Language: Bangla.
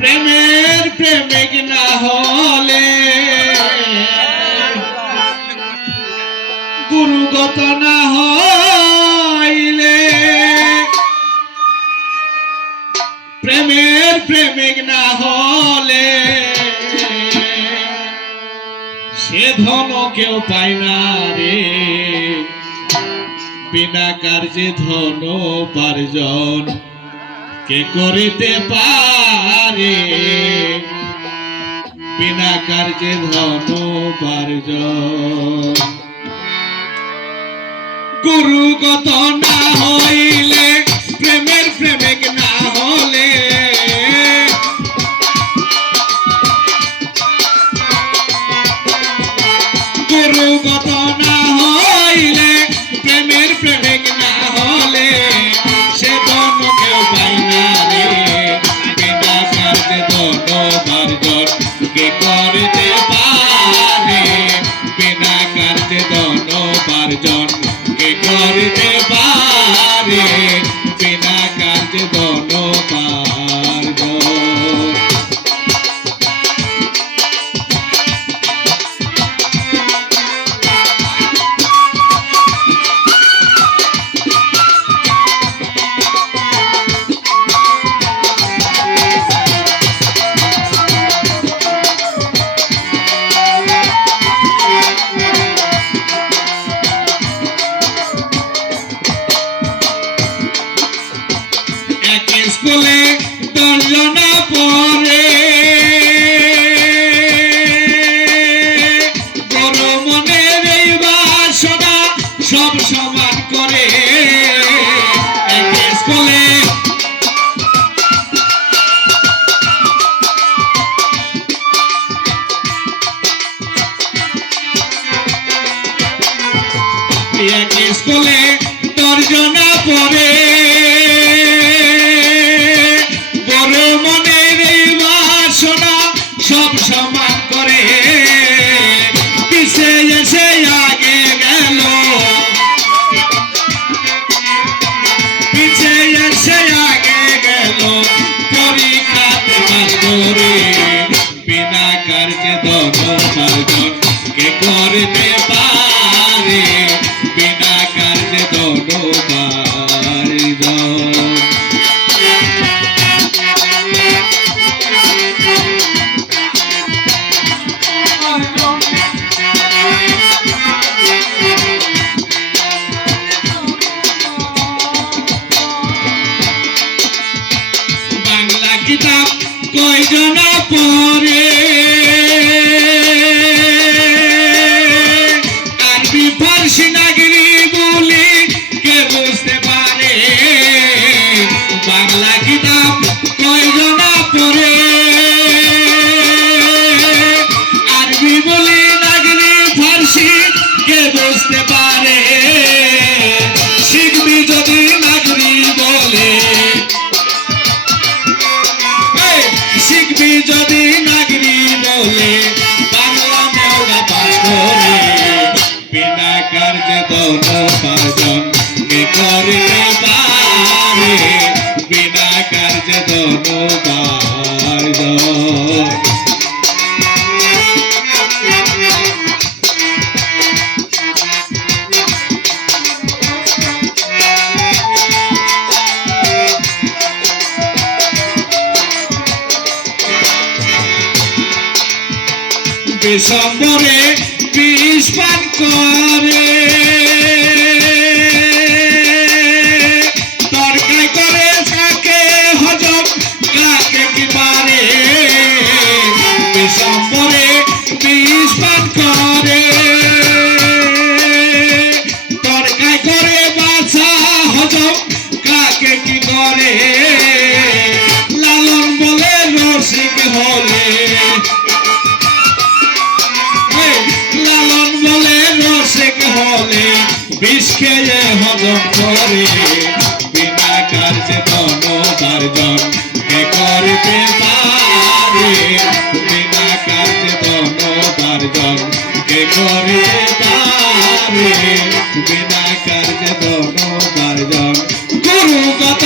প্রেমের প্রেমিক না হলে গুরুগত না হইলে প্রেমের প্রেমিক না হলে সে ধন কেউ পায় না রে। বিনা কার্যে ধন পার্জন কে করিতে পারে? বিনা কার্যে ধন পার্জন গুরুগত না হইলে, প্রেমের প্রেমিক না হলে। গুরুগত পার্জন কে করতে পারে? বিনা কার্যে ধন পার্জন কে করতে পারে? বিনা কার্যে ধন স্কুলে তর্জনা পরে বড় মনের এই সব সমান করে। की ডিসেম্বরে বিষ পান করে। হলে লালন বলে রসিক হলে, বিষ খেয়ে হজম করে। বিনা কার্যে ধন কে করতে পারে? বিনা কার্যে ধন কে করতে পারে? বিনা কার্যে ধন পার্জন গুরুগত